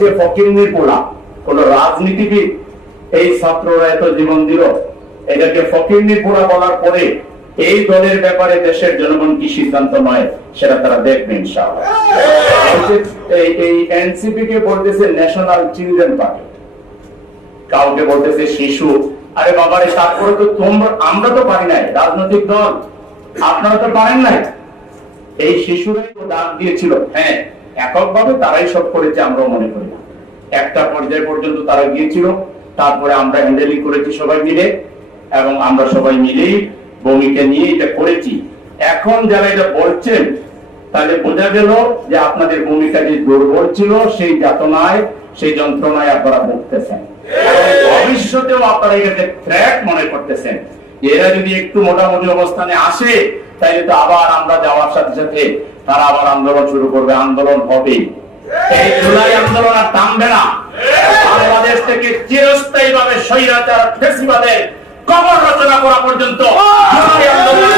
যে ফকিন্নির পোলা, কোন রাজনীতিবিদ এই ছাত্ররা এত জীবন দিল, এটাকে ফকিন্নির পোলা বলার পরে এই দলের ব্যাপারে দেশের জনগণ কি সিদ্ধান্ত নয় সেটা তারা দেখবে ইনশাআল্লাহ। এই এনসিপি কে বলতেছে ন্যাশনাল চিলড্রেন পার্টি, কাউকে বলতেছে শিশু। আরে বাবারে, তারপরে তো আমরা তো পারি নাই, রাজনৈতিক দল আপনারা তো পারেন নাই। এই শিশুরাই তো ডাক দিয়েছিল। হ্যাঁ, এককভাবে তারাই সব করেছে, আমরাও মনে করি না। একটা পর্যায় পর্যন্ত তারা গিয়েছিল, তারপরে আমরা হ্যান্ডেলিং করেছি সবাই মিলে, এবং আমরা সবাই মিলেই ভূমিকা নিয়ে এটা করেছি। এখন যারা এটা বলছেন, তাহলে বোঝা গেল যে আপনাদের ভূমিকা যে দুর্বল ছিল, সেই যাতনায়, সেই যন্ত্রণায় আপনারা ভুগতেছেন। ভবিষ্যতেও আপনারা এটাকে থ্রেট মনে করতেছেন। এরা যদি একটু মোটামুটি অবস্থানে আসে, তাহলে তো আবার আমরা যাওয়ার সাথে সাথে তারা আবার আন্দোলন শুরু করবে, আন্দোলন হবে। এই জুলাই আন্দোলন আর থামবে না। বাংলাদেশ থেকে চিরস্থায়ী ভাবে স্বৈরাচার ফ্যাসিবাদের কবর রচনা করা পর্যন্ত জুলাই আন্দোলন